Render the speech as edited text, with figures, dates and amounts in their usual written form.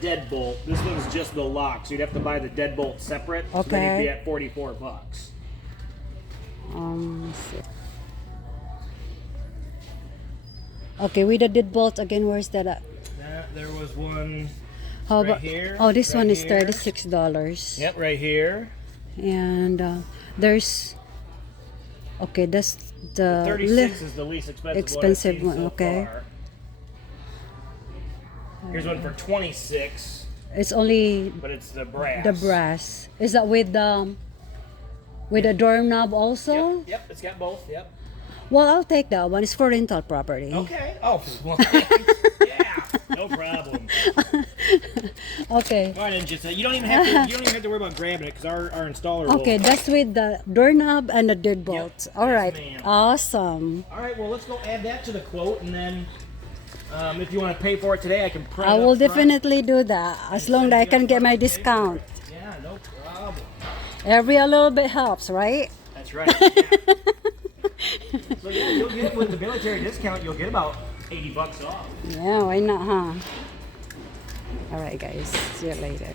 deadbolt. This one's just the lock, so you'd have to buy the deadbolt separate. So then Okay. you'd be at $44. Let's see. Okay, with the deadbolt again, where's that at? There was one How right about here. Oh, this right one is here. $36. Yep, right here. And there's okay, that's the 36 is the least expensive one, so okay. far. Here's one for 26, It's only but it's the brass. the brass. Is that with the doorknob also? Yep, it's got both. Yep. Well, I'll take that one. It's for rental property. Okay. Oh, well, yeah, no problem. Okay. Why didn't you say? You don't even have to worry about grabbing it because our installer will. Okay, that's with the doorknob and the deadbolt. Yep. All Yes, right. ma'am. Awesome. All right, well, let's go add that to the quote, and then if you want to pay for it today, I can print I it will up front. definitely do that as long as I can get my discount. Yeah, no problem. Every a little bit helps, right? That's right. Yeah. So yeah, you'll get with the military discount, you'll get about $80 off. Yeah, why not, huh? All right, guys. See you later.